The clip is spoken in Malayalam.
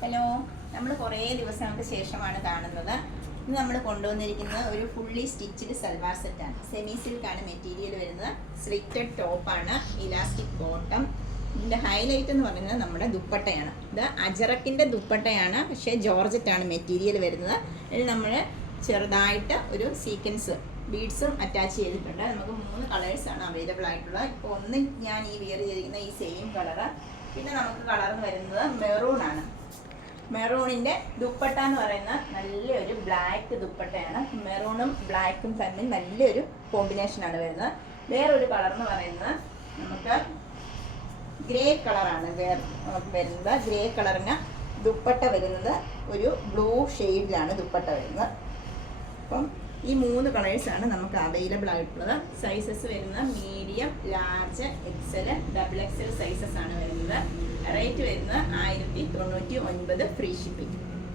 ഹലോ, നമ്മൾ കുറേ ദിവസങ്ങൾക്ക് ശേഷമാണ് കാണുന്നത്. ഇന്ന് നമ്മൾ കൊണ്ടുവന്നിരിക്കുന്നത് ഒരു ഫുള്ളി സ്റ്റിച്ച്ഡ് സൽവാർ സെറ്റാണ്. സെമി സിൽക്കാണ് മെറ്റീരിയൽ വരുന്നത്. സ്ലിറ്റഡ് ടോപ്പാണ്, ഇലാസ്റ്റിക് ബോട്ടം. ഇതിൻ്റെ ഹൈലൈറ്റ് എന്ന് പറയുന്നത് നമ്മുടെ ദുപ്പട്ടയാണ്. ഇത് അജറക്കിൻ്റെ ദുപ്പട്ടയാണ്, പക്ഷേ ജോർജറ്റാണ് മെറ്റീരിയൽ വരുന്നത്. ഇതിൽ നമ്മൾ ചെറുതായിട്ട് ഒരു സീക്വൻസ് ബീഡ്സും അറ്റാച്ച് ചെയ്തിട്ടുണ്ട്. നമുക്ക് 3 കളേഴ്സാണ് അവൈലബിൾ ആയിട്ടുള്ളത്. ഇപ്പോൾ ഒന്ന് ഞാൻ ഈ വിയർ ചെയ്തിരിക്കുന്ന ഈ സെയിം കളറ്. പിന്നെ നമുക്ക് കളർ വരുന്നത് മെറൂൺ ആണ്. മെറൂണിൻ്റെ ദുപ്പട്ട എന്ന് പറയുന്നത് നല്ലൊരു ബ്ലാക്ക് ദുപ്പട്ടയാണ്. മെറൂണും ബ്ലാക്കും തമ്മിൽ നല്ലൊരു കോമ്പിനേഷനാണ് വരുന്നത്. വേറൊരു കളർ എന്ന് പറയുന്നത് നമുക്ക് ഗ്രേ കളറാണ് വരുന്നത്. ഗ്രേ കളറിന് ദുപ്പട്ട വരുന്നത് ഒരു ബ്ലൂ ഷെയ്ഡിലാണ് ദുപ്പട്ട വരുന്നത്. അപ്പം ഈ 3 കളേഴ്സാണ് നമുക്ക് അവൈലബിൾ ആയിട്ടുള്ളത്. സൈസസ് വരുന്നത് medium, large, XL, XXL sizes ആണ് വരുന്നത്. റേറ്റ് വരുന്നത് 1099 ഫ്രീ ഷിപ്പിംഗ്.